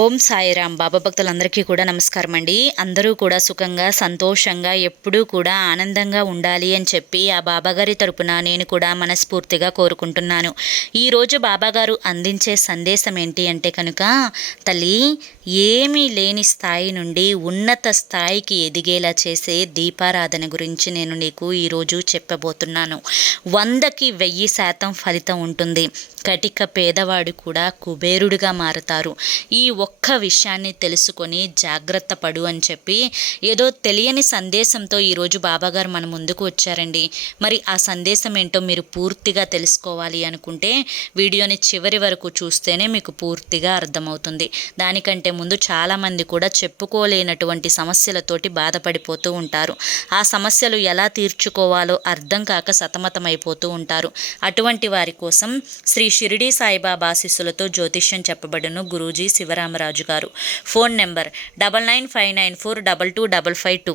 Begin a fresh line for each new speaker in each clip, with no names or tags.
ఓం సాయిరామ్. బాబా భక్తులందరికీ కూడా నమస్కారం అండి. అందరూ కూడా సుఖంగా సంతోషంగా ఎప్పుడూ కూడా ఆనందంగా ఉండాలి అని చెప్పి ఆ బాబాగారి తరపున నేను కూడా మనస్ఫూర్తిగా కోరుకుంటున్నాను. ఈరోజు బాబాగారు అందించే సందేశం ఏంటి అంటే కనుక తల్లి ఏమీ లేని స్థాయి నుండి ఉన్నత స్థాయికి ఎదిగేలా చేసే దీపారాధన గురించి నేను నీకు ఈరోజు చెప్పబోతున్నాను. వందకి వెయ్యి శాతం ఫలితం ఉంటుంది. కటిక పేదవాడు కూడా కుబేరుడిగా మారుతారు. ఈ ఒక్క విషయాన్ని తెలుసుకొని జాగ్రత్త పడు అని చెప్పి ఏదో తెలియని సందేశంతో ఈరోజు బాబాగారు మన ముందుకు వచ్చారండి. మరి ఆ సందేశం ఏంటో మీరు పూర్తిగా తెలుసుకోవాలి అనుకుంటే వీడియోని చివరి వరకు చూస్తేనే మీకు పూర్తిగా అర్థమవుతుంది. దానికంటే ముందు చాలామంది కూడా చెప్పుకోలేనటువంటి సమస్యలతోటి బాధపడిపోతూ ఉంటారు. ఆ సమస్యలు ఎలా తీర్చుకోవాలో అర్థం కాక సతమతమైపోతూ ఉంటారు. అటువంటి వారి కోసం శ్రీ షిరిడి సాయిబాబా ఆశీస్సులతో జ్యోతిష్యం చెప్పబడును గురూజీ శివరామ రామరాజు గారు. Phone number double nine five nine four double two double five two.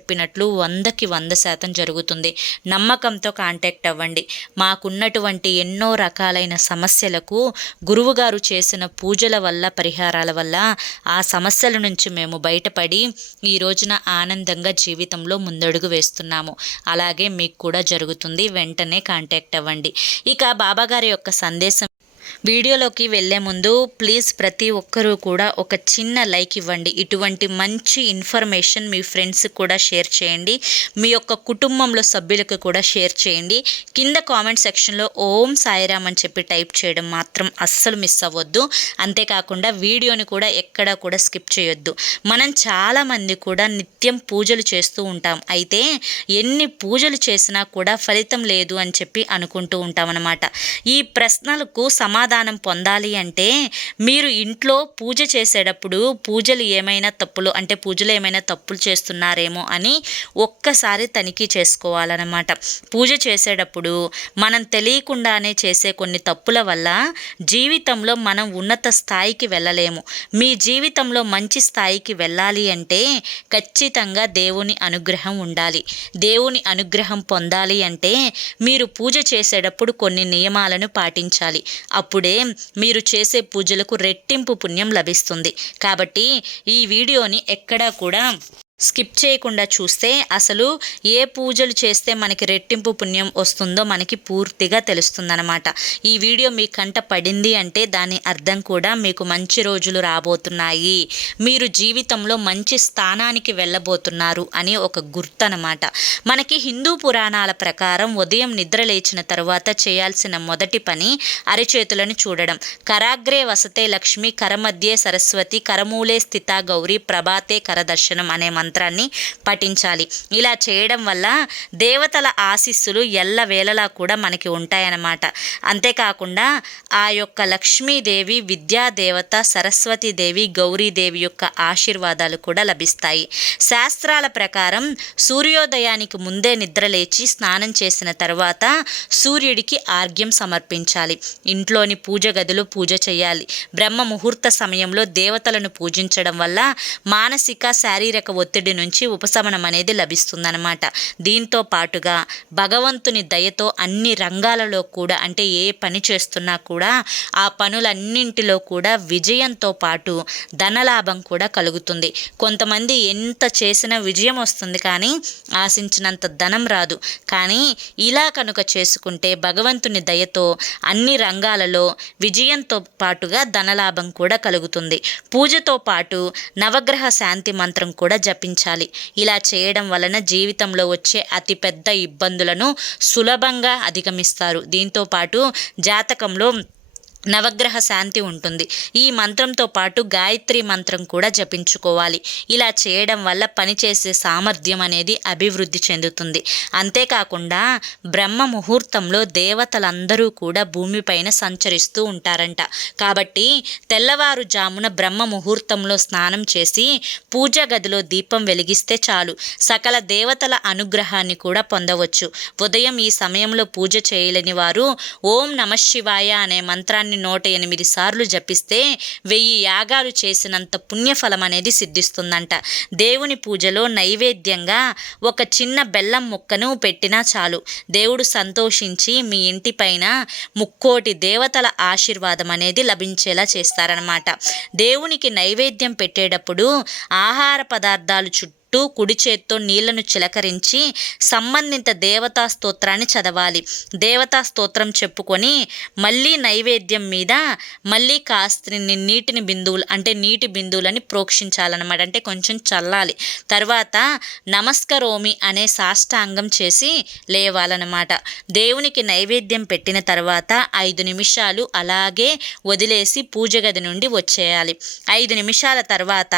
చెప్పినట్లు వందకి వంద శాతం జరుగుతుంది. నమ్మకంతో కాంటాక్ట్ అవ్వండి. మాకున్నటువంటి ఎన్నో రకాలైన సమస్యలకు గురువుగారు చేసిన పూజల వల్ల పరిహారాల వల్ల ఆ సమస్యల నుంచి మేము బయటపడి ఈ రోజున ఆనందంగా జీవితంలో ముందడుగు వేస్తున్నాము. అలాగే మీకు కూడా జరుగుతుంది. వెంటనే కాంటాక్ట్ అవ్వండి. ఇక బాబాగారి యొక్క సందేశం వీడియోలోకి వెళ్ళే ముందు ప్లీజ్ ప్రతి ఒక్కరూ కూడా ఒక చిన్న లైక్ ఇవ్వండి. ఇటువంటి మంచి ఇన్ఫర్మేషన్ మీ ఫ్రెండ్స్కి కూడా షేర్ చేయండి. మీ యొక్క కుటుంబంలో సభ్యులకు కూడా షేర్ చేయండి. కింద కామెంట్ సెక్షన్లో ఓం సాయిరామ్ అని చెప్పి టైప్ చేయడం మాత్రం అస్సలు మిస్ అవ్వద్దు. అంతేకాకుండా వీడియోని కూడా ఎక్కడా కూడా స్కిప్ చేయొద్దు. మనం చాలామంది కూడా నిత్యం పూజలు చేస్తూ ఉంటాం. అయితే ఎన్ని పూజలు చేసినా కూడా ఫలితం లేదు అని చెప్పి అనుకుంటూ ఉంటాం అన్నమాట ఈ ప్రశ్నలకు సమాధానం పొందాలి అంటే మీరు ఇంట్లో పూజ చేసేటప్పుడు పూజలు ఏమైనా తప్పులు అంటే పూజలు ఏమైనా తప్పులు చేస్తున్నారేమో అని ఒక్కసారి తనిఖీ చేసుకోవాలన్నమాట. పూజ చేసేటప్పుడు మనం తెలియకుండానే చేసే కొన్ని తప్పుల వల్ల జీవితంలో మనం ఉన్నత స్థాయికి వెళ్ళలేము. మీ జీవితంలో మంచి స్థాయికి వెళ్ళాలి అంటే ఖచ్చితంగా దేవుని అనుగ్రహం ఉండాలి. దేవుని అనుగ్రహం పొందాలి అంటే మీరు పూజ చేసేటప్పుడు కొన్ని నియమాలను పాటించాలి. అప్పుడే మీరు చేసే పూజలకు రెట్టింపు పుణ్యం లభిస్తుంది. కాబట్టి ఈ వీడియోని ఎక్కడా కూడా స్కిప్ చేయకుండా చూస్తే అసలు ఏ పూజలు చేస్తే మనకి రెట్టింపు పుణ్యం వస్తుందో మనకి పూర్తిగా తెలుస్తుందనమాట ఈ వీడియో మీ కంట పడింది అంటే దాని అర్థం కూడా మీకు మంచి రోజులు రాబోతున్నాయి. మీరు జీవితంలో మంచి స్థానానికి వెళ్ళబోతున్నారు అని ఒక గుర్తు అనమాట మనకి హిందూ పురాణాల ప్రకారం ఉదయం నిద్ర లేచిన తర్వాత చేయాల్సిన మొదటి పని అరిచేతులను చూడడం. కరాగ్రే వసతే లక్ష్మి కరమధ్యే సరస్వతి కరమూలే స్థిత గౌరీ ప్రభాతే కరదర్శనం అనే మంత్రాన్ని పఠించాలి. ఇలా చేయడం వల్ల దేవతల ఆశీస్సులు ఎల్లవేళలా కూడా మనకి ఉంటాయన్నమాట. అంతేకాకుండా ఆ యొక్క లక్ష్మీదేవి విద్యాదేవత సరస్వతీదేవి గౌరీదేవి యొక్క ఆశీర్వాదాలు కూడా లభిస్తాయి. శాస్త్రాల ప్రకారం సూర్యోదయానికి ముందే నిద్రలేచి స్నానం చేసిన తర్వాత సూర్యుడికి ఆర్ఘ్యం సమర్పించాలి. ఇంట్లోని పూజ గదిలో పూజ చేయాలి. బ్రహ్మ ముహూర్త సమయంలో దేవతలను పూజించడం వల్ల మానసిక శారీరక ఒత్తిడి నుంచి ఉపశమనం అనేది లభిస్తుందన్నమాట. దీంతో పాటుగా భగవంతుని దయతో అన్ని రంగాలలో కూడా అంటే ఏ పని చేస్తున్నా కూడా ఆ పనులన్నింటిలో కూడా విజయంతో పాటు ధనలాభం కూడా కలుగుతుంది. కొంతమంది ఎంత చేసినా విజయం వస్తుంది కానీ ఆశించినంత ధనం రాదు. కానీ ఇలా కనుక చేసుకుంటే భగవంతుని దయతో అన్ని రంగాలలో విజయంతో పాటుగా ధనలాభం కూడా కలుగుతుంది. పూజతో పాటు నవగ్రహ శాంతి మంత్రం కూడా జపించాలి ఇలా చేయడం వలన జీవితంలో వచ్చే అతిపెద్ద ఇబ్బందులను సులభంగా అధిగమిస్తారు. దీంతో పాటు జాతకంలో నవగ్రహ శాంతి ఉంటుంది. ఈ మంత్రంతో పాటు గాయత్రి మంత్రం కూడా జపించుకోవాలి. ఇలా చేయడం వల్ల పనిచేసే సామర్థ్యం అనేది అభివృద్ధి చెందుతుంది. అంతేకాకుండా బ్రహ్మ ముహూర్తంలో దేవతలందరూ కూడా భూమిపైన సంచరిస్తూ ఉంటారంట. కాబట్టి తెల్లవారుజామున బ్రహ్మ ముహూర్తంలో స్నానం చేసి పూజా గదిలో దీపం వెలిగిస్తే చాలు. సకల దేవతల అనుగ్రహాన్ని కూడా పొందవచ్చు. ఉదయం ఈ సమయంలో పూజ చేయలేని వారు ఓం నమ శివాయ అనే మంత్రాన్ని నూట ఎనిమిది సార్లు జపిస్తే వెయ్యి యాగాలు చేసినంత పుణ్యఫలం అనేది సిద్ధిస్తుందంట. దేవుని పూజలో నైవేద్యంగా ఒక చిన్న బెల్లం ముక్కను పెట్టినా చాలు. దేవుడు సంతోషించి మీ ఇంటిపైన ముక్కోటి దేవతల ఆశీర్వాదం అనేది లభించేలా చేస్తారనమాట దేవునికి నైవేద్యం పెట్టేటప్పుడు ఆహార పదార్థాలు చుట్టూ చుట్టూ కుడి చేత్తో నీళ్ళను చిలకరించి సంబంధిత దేవతా స్తోత్రాన్ని చదవాలి. దేవతా స్తోత్రం చెప్పుకొని మళ్ళీ నైవేద్యం మీద మళ్ళీ కాస్త్రిని నీటిని బిందువులు అంటే నీటి బిందువులని ప్రోక్షించాలన్నమాట. అంటే కొంచెం చల్లాలి. తర్వాత నమస్కరోమి అనే సాష్టాంగం చేసి లేవాలన్నమాట. దేవునికి నైవేద్యం పెట్టిన తర్వాత ఐదు నిమిషాలు అలాగే వదిలేసి పూజ గది నుండి వచ్చేయాలి. ఐదు నిమిషాల తర్వాత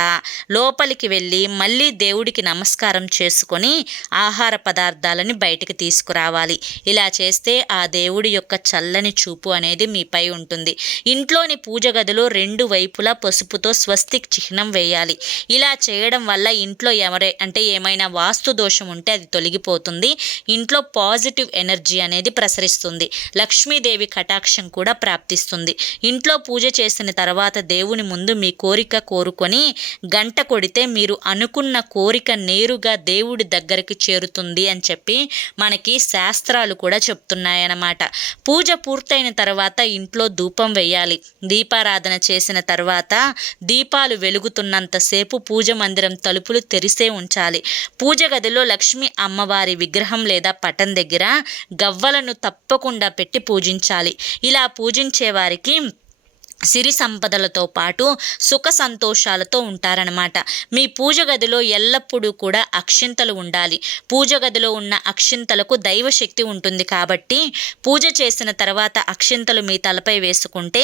లోపలికి వెళ్ళి మళ్ళీ దేవుడు దేవుడికి నమస్కారం చేసుకొని ఆహార పదార్థాలని బయటికి తీసుకురావాలి. ఇలా చేస్తే ఆ దేవుడి యొక్క చల్లని చూపు అనేది మీపై ఉంటుంది. ఇంట్లోని పూజ గదిలో రెండు వైపులా పసుపుతో స్వస్తిక్ చిహ్నం వేయాలి. ఇలా చేయడం వల్ల ఇంట్లో ఎవరే అంటే ఏమైనా వాస్తు దోషం ఉంటే అది తొలగిపోతుంది. ఇంట్లో పాజిటివ్ ఎనర్జీ అనేది ప్రసరిస్తుంది. లక్ష్మీదేవి కటాక్షం కూడా ప్రాప్తిస్తుంది. ఇంట్లో పూజ చేసిన తర్వాత దేవుని ముందు మీ కోరిక కోరుకొని గంట కొడితే మీరు అనుకున్న కోరిక కోరిక నేరుగా దేవుడి దగ్గరికి చేరుతుంది అని చెప్పి మనకి శాస్త్రాలు కూడా చెప్తున్నాయన్నమాట. పూజ పూర్తయిన తర్వాత ఇంట్లో ధూపం వేయాలి. దీపారాధన చేసిన తర్వాత దీపాలు వెలుగుతున్నంతసేపు పూజ మందిరం తలుపులు తెరిసే ఉంచాలి. పూజ గదిలో లక్ష్మి అమ్మవారి విగ్రహం లేదా పటం దగ్గర గవ్వలను తప్పకుండా పెట్టి పూజించాలి. ఇలా పూజించే వారికి సిరి సంపదలతో పాటు సుఖ సంతోషాలతో ఉంటారనమాట మీ పూజ గదిలో ఎల్లప్పుడూ కూడా అక్షింతలు ఉండాలి. పూజ గదిలో ఉన్న అక్షింతలకు దైవశక్తి ఉంటుంది కాబట్టి పూజ చేసిన తర్వాత అక్షింతలు మీ తలపై వేసుకుంటే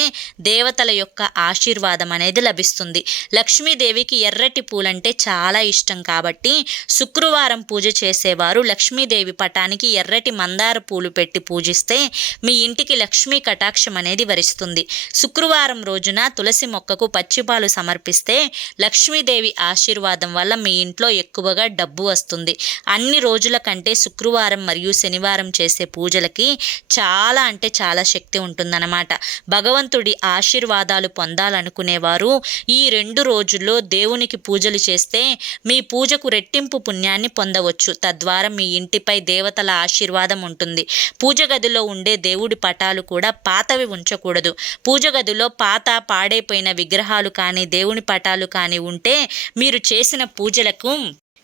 దేవతల యొక్క ఆశీర్వాదం అనేది లభిస్తుంది. లక్ష్మీదేవికి ఎర్రటి పూలంటే చాలా ఇష్టం కాబట్టి శుక్రవారం పూజ చేసేవారు లక్ష్మీదేవి పటానికి ఎర్రటి మందార పూలు పెట్టి పూజిస్తే మీ ఇంటికి లక్ష్మీ కటాక్షం అనేది వరిస్తుంది. శుక్రవారం శుక్రవారం రోజున తులసి మొక్కకు పచ్చిపాలు సమర్పిస్తే లక్ష్మీదేవి ఆశీర్వాదం వల్ల మీ ఇంట్లో ఎక్కువగా డబ్బు వస్తుంది. అన్ని రోజుల కంటే శుక్రవారం మరియు శనివారం చేసే పూజలకి చాలా అంటే చాలా శక్తి ఉంటుందన్నమాట. భగవంతుడి ఆశీర్వాదాలు పొందాలనుకునేవారు ఈ రెండు రోజుల్లో దేవునికి పూజలు చేస్తే మీ పూజకు రెట్టింపు పుణ్యాన్ని పొందవచ్చు. తద్వారా మీ ఇంటిపై దేవతల ఆశీర్వాదం ఉంటుంది. పూజ గదిలో ఉండే దేవుడి పటాలు కూడా పాతవి ఉంచకూడదు. పూజ గదిలో పాత పాడైపోయిన విగ్రహాలు కానీ దేవుని పటాలు కానీ ఉంటే మీరు చేసిన పూజలకు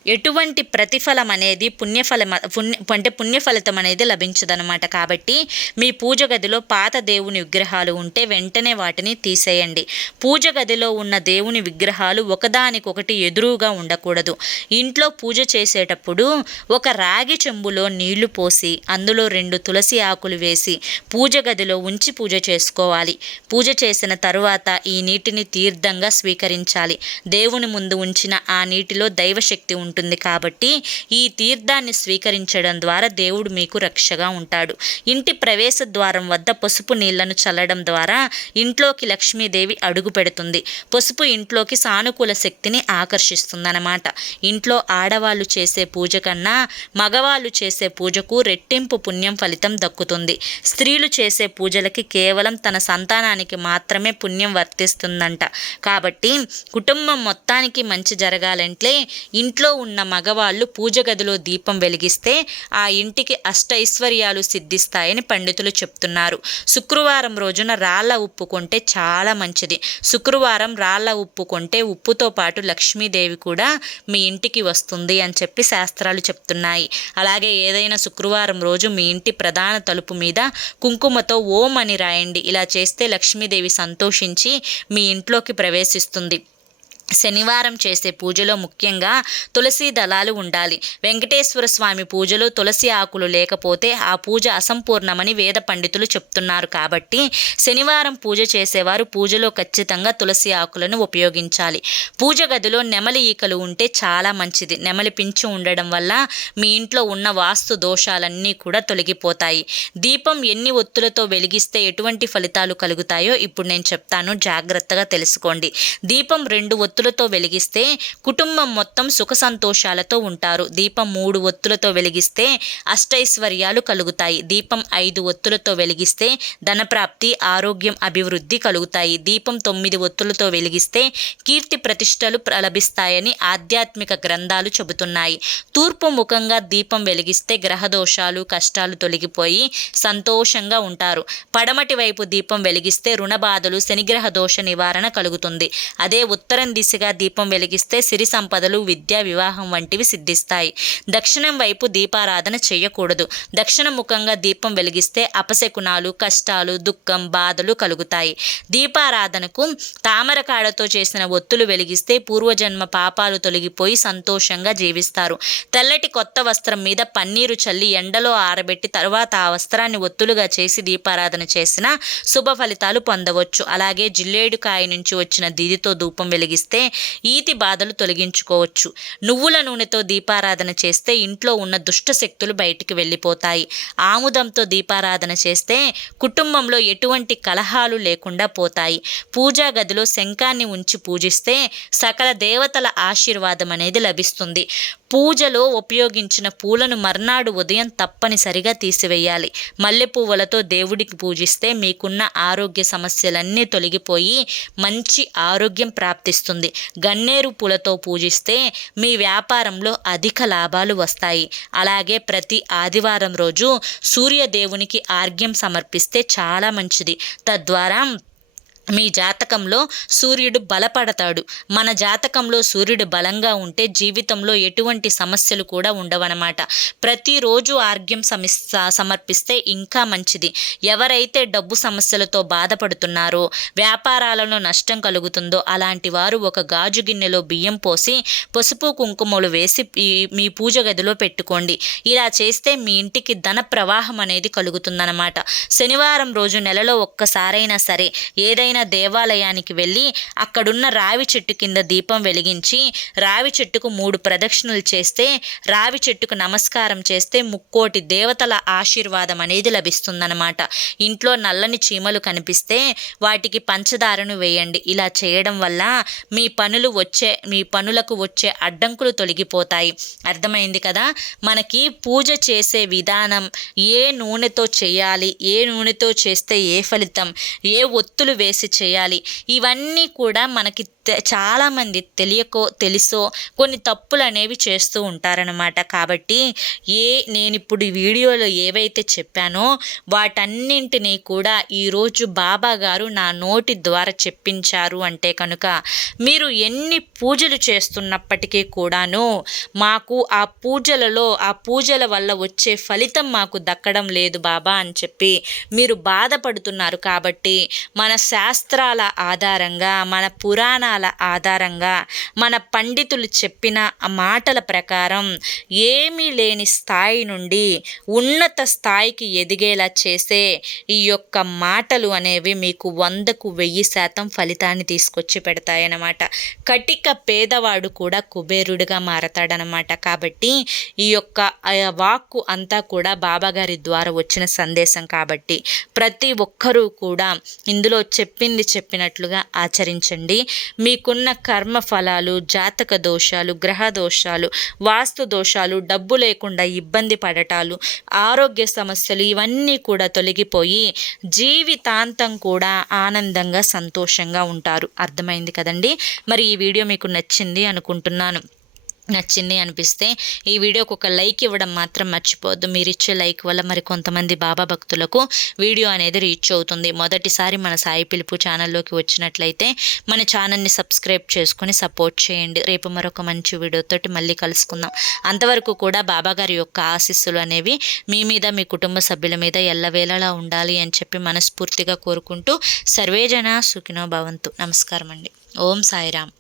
ఎటువంటి ప్రతిఫలం అనేది పుణ్యఫలం పుణ్య అంటే పుణ్యఫలితం అనేది లభించదనమాట కాబట్టి మీ పూజ గదిలో పాత దేవుని విగ్రహాలు ఉంటే వెంటనే వాటిని తీసేయండి. పూజ గదిలో ఉన్న దేవుని విగ్రహాలు ఒకదానికొకటి ఎదురుగా ఉండకూడదు. ఇంట్లో పూజ చేసేటప్పుడు ఒక రాగి చెంబులో నీళ్ళు పోసి అందులో రెండు తులసి ఆకులు వేసి పూజ గదిలో ఉంచి పూజ చేసుకోవాలి. పూజ చేసిన తరువాత ఈ నీటిని తీర్థంగా స్వీకరించాలి. దేవుని ముందు ఉంచిన ఆ నీటిలో దైవశక్తి ఉంటుంది. ఉంటుంది కాబట్టి ఈ తీర్థాన్ని స్వీకరించడం ద్వారా దేవుడు మీకు రక్షగా ఉంటాడు. ఇంటి ప్రవేశ ద్వారం వద్ద పసుపు నీళ్ళను చల్లడం ద్వారా ఇంట్లోకి లక్ష్మీదేవి అడుగు పెడుతుంది. పసుపు ఇంట్లోకి సానుకూల శక్తిని ఆకర్షిస్తుందన్నమాట. ఇంట్లో ఆడవాళ్ళు చేసే పూజ కన్నా మగవాళ్ళు చేసే పూజకు రెట్టింపు పుణ్యం ఫలితం దక్కుతుంది. స్త్రీలు చేసే పూజలకి కేవలం తన సంతానానికి మాత్రమే పుణ్యం వర్తిస్తుందంట. కాబట్టి కుటుంబం మొత్తానికి మంచి జరగాలంటే ఇంట్లో ఉన్న మగవాళ్ళు పూజ గదిలో దీపం వెలిగిస్తే ఆ ఇంటికి అష్టైశ్వర్యాలు సిద్ధిస్తాయని పండితులు చెప్తున్నారు. శుక్రవారం రోజున రాళ్ళ ఉప్పు కొంటే చాలా మంచిది. శుక్రవారం రాళ్ళ ఉప్పు కొంటే ఉప్పుతో పాటు లక్ష్మీదేవి కూడా మీ ఇంటికి వస్తుంది అని చెప్పి శాస్త్రాలు చెప్తున్నాయి. అలాగే ఏదైనా శుక్రవారం రోజు మీ ఇంటి ప్రధాన తలుపు మీద కుంకుమతో ఓం అని రాయండి. ఇలా చేస్తే లక్ష్మీదేవి సంతోషించి మీ ఇంట్లోకి ప్రవేశిస్తుంది. శనివారం చేసే పూజలో ముఖ్యంగా తులసి దళాలు ఉండాలి. వెంకటేశ్వర స్వామి పూజలో తులసి ఆకులు లేకపోతే ఆ పూజ అసంపూర్ణమని వేద పండితులు చెప్తున్నారు. కాబట్టి శనివారం పూజ చేసేవారు పూజలో ఖచ్చితంగా తులసి ఆకులను ఉపయోగించాలి. పూజ గదిలో నెమలి ఈకలు ఉంటే చాలా మంచిది. నెమలి పింఛు ఉండడం వల్ల మీ ఇంట్లో ఉన్న వాస్తు దోషాలన్నీ కూడా తొలగిపోతాయి. దీపం ఎన్ని ఒత్తులతో వెలిగిస్తే ఎటువంటి ఫలితాలు కలుగుతాయో ఇప్పుడు నేను చెప్తాను. జాగ్రత్తగా తెలుసుకోండి. దీపం రెండు ఒత్తులతో వెలిగిస్తే కుటుంబం మొత్తం సుఖ సంతోషాలతో ఉంటారు. దీపం మూడు ఒత్తులతో వెలిగిస్తే అష్టైశ్వర్యాలు కలుగుతాయి. దీపం ఐదు ఒత్తులతో వెలిగిస్తే ధనప్రాప్తి ఆరోగ్యం అభివృద్ధి కలుగుతాయి. దీపం తొమ్మిది ఒత్తులతో వెలిగిస్తే కీర్తి ప్రతిష్టలు లభిస్తాయని ఆధ్యాత్మిక గ్రంథాలు చెబుతున్నాయి. తూర్పు ముఖంగా దీపం వెలిగిస్తే గ్రహదోషాలు కష్టాలు తొలగిపోయి సంతోషంగా ఉంటారు. పడమటి వైపు దీపం వెలిగిస్తే రుణబాధలు శనిగ్రహ దోష నివారణ కలుగుతుంది. అదే ఉత్తరం దిశగా దీపం వెలిగిస్తే సిరి సంపదలు విద్య వివాహం వంటివి సిద్ధిస్తాయి. దక్షిణం వైపు దీపారాధన చేయకూడదు. దక్షిణ ముఖంగా దీపం వెలిగిస్తే అపశకునాలు కష్టాలు దుఃఖం బాధలు కలుగుతాయి. దీపారాధనకు తామరకాడతో చేసిన ఒత్తులు వెలిగిస్తే పూర్వజన్మ పాపాలు తొలగిపోయి సంతోషంగా జీవిస్తారు. తెల్లటి కొత్త వస్త్రం మీద పన్నీరు చల్లి ఎండలో ఆరబెట్టి తరువాత ఆ వస్త్రాన్ని ఒత్తులుగా చేసి దీపారాధన చేసిన శుభ ఫలితాలు పొందవచ్చు. అలాగే జిల్లేడుకాయ నుంచి వచ్చిన దీదితో ధూపం వెలిగిస్తే ఈతి బాధలు తొలగించుకోవచ్చు. నువ్వుల నూనెతో దీపారాధన చేస్తే ఇంట్లో ఉన్న దుష్ట శక్తులు బయటికి వెళ్ళిపోతాయి. ఆముదంతో దీపారాధన చేస్తే కుటుంబంలో ఎటువంటి కలహాలు లేకుండా పోతాయి. పూజా గదిలో శంఖాన్ని ఉంచి పూజిస్తే సకల దేవతల ఆశీర్వాదం అనేది లభిస్తుంది. పూజలో ఉపయోగించిన పూలను మర్నాడు ఉదయం తప్పనిసరిగా తీసివేయాలి. మల్లె పువ్వులతో దేవుడికి పూజిస్తే మీకున్న ఆరోగ్య సమస్యలన్నీ తొలగిపోయి మంచి ఆరోగ్యం ప్రాప్తిస్తుంది. గన్నేరు పూలతో పూజిస్తే మీ వ్యాపారంలో అధిక లాభాలు వస్తాయి. అలాగే ప్రతి ఆదివారం రోజు సూర్యదేవునికి ఆర్ఘ్యం సమర్పిస్తే చాలా మంచిది. తద్వారా మీ జాతకంలో సూర్యుడు బలపడతాడు. మన జాతకంలో సూర్యుడు బలంగా ఉంటే జీవితంలో ఎటువంటి సమస్యలు కూడా ఉండవన్నమాట. ప్రతిరోజు ఆర్గ్యం సమిస్త సమర్పిస్తే ఇంకా మంచిది. ఎవరైతే డబ్బు సమస్యలతో బాధపడుతున్నారో వ్యాపారాలలో నష్టం కలుగుతుందో అలాంటి వారు ఒక గాజు గిన్నెలో బియ్యం పోసి పసుపు కుంకుమలు వేసి మీ పూజ గదిలో పెట్టుకోండి. ఇలా చేస్తే మీ ఇంటికి ధన ప్రవాహం అనేది కలుగుతుందన్నమాట. శనివారం రోజు నెలలో ఒక్కసారైనా సరే ఏదైనా ఏదైనా దేవాలయానికి వెళ్ళి అక్కడున్న రావి చెట్టు కింద దీపం వెలిగించి రావి చెట్టుకు మూడు ప్రదక్షిణలు చేస్తే రావి చెట్టుకు నమస్కారం చేస్తే ముక్కోటి దేవతల ఆశీర్వాదం అనేది లభిస్తుందన్నమాట. ఇంట్లో నల్లని చీమలు కనిపిస్తే వాటికి పంచదారను వేయండి. ఇలా చేయడం వల్ల మీ పనులు వచ్చే మీ పనులకు వచ్చే అడ్డంకులు తొలగిపోతాయి. అర్థమైంది కదా? మనకి పూజ చేసే విధానం ఏ నూనెతో చేయాలి ఏ నూనెతో చేస్తే ఏ ఫలితం ఏ ఒత్తులు వేసి చేసి చేయాలి. ఇవన్నీ కూడా మనకి చాలామంది తెలియకో తెలుసో కొన్ని తప్పులు అనేవి చేస్తూ ఉంటారనమాట కాబట్టి ఏ నేను ఇప్పుడు వీడియోలో ఏవైతే చెప్పానో వాటన్నింటినీ కూడా ఈరోజు బాబా గారు నా నోటి ద్వారా చెప్పించారు అంటే కనుక మీరు ఎన్ని పూజలు చేస్తున్నప్పటికీ కూడాను మాకు ఆ పూజలలో ఆ పూజల వల్ల వచ్చే ఫలితం మాకు దక్కడం లేదు బాబా అని చెప్పి మీరు బాధపడుతున్నారు. కాబట్టి మన శాస్త్రాల ఆధారంగా మన పురాణ పురాణాల ఆధారంగా మన పండితులు చెప్పిన మాటల ప్రకారం ఏమీ లేని స్థాయి నుండి ఉన్నత స్థాయికి ఎదిగేలా చేసే ఈ యొక్క మాటలు అనేవి మీకు వందకు వెయ్యి శాతం ఫలితాన్ని తీసుకొచ్చి పెడతాయన్నమాట. కటిక పేదవాడు కూడా కుబేరుడిగా మారతాడనమాట కాబట్టి ఈ యొక్క వాక్కు అంతా కూడా బాబాగారి ద్వారా వచ్చిన సందేశం కాబట్టి ప్రతి ఒక్కరూ కూడా ఇందులో చెప్పింది చెప్పినట్లుగా ఆచరించండి. మీకున్న కర్మ ఫలాలు జాతక దోషాలు గ్రహ దోషాలు వాస్తు దోషాలు డబ్బు లేకుండా ఇబ్బంది పడటాలు ఆరోగ్య సమస్యలు ఇవన్నీ కూడా తొలగిపోయి జీవితాంతం కూడా ఆనందంగా సంతోషంగా ఉంటారు. అర్థమైంది కదండి? మరి ఈ వీడియో మీకు నచ్చింది అనుకుంటున్నాను. నచ్చింది అనిపిస్తే ఈ వీడియోకి ఒక లైక్ ఇవ్వడం మాత్రం మర్చిపోవద్దు. మీరు ఇచ్చే లైక్ వల్ల మరి కొంతమంది బాబా భక్తులకు వీడియో అనేది రీచ్ అవుతుంది. మొదటిసారి మన సాయి పిలుపు ఛానల్లోకి వచ్చినట్లయితే మన ఛానల్ని సబ్స్క్రైబ్ చేసుకొని సపోర్ట్ చేయండి. రేపు మరొక మంచి వీడియోతోటి మళ్ళీ కలుసుకుందాం. అంతవరకు కూడా బాబా గారి యొక్క ఆశీస్సులు అనేవి మీ మీద మీ కుటుంబ సభ్యుల మీద ఎల్లవేళలా ఉండాలి అని చెప్పి మనస్ఫూర్తిగా కోరుకుంటూ సర్వేజన సుఖినో భవంతు. నమస్కారం అండి ఓం సాయిరామ్.